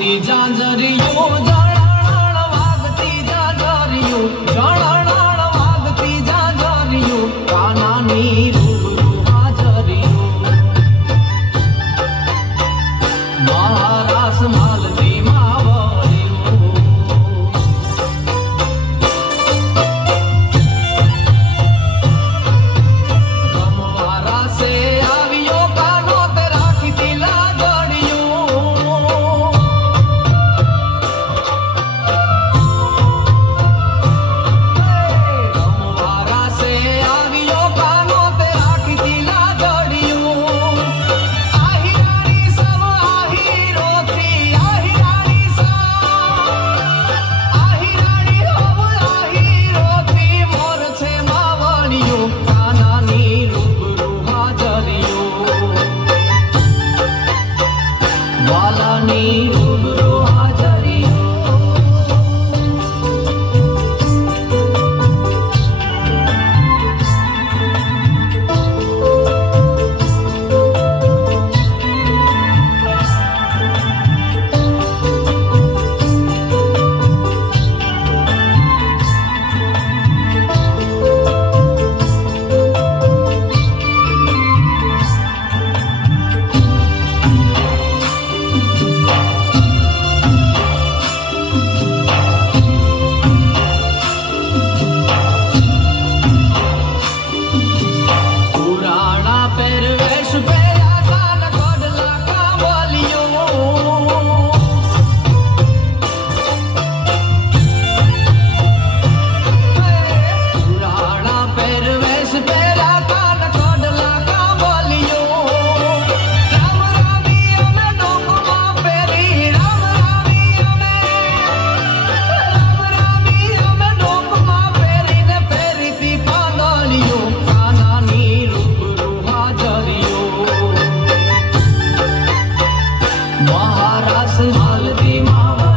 你站着的勇气。महाराष्ट्र मालती मावा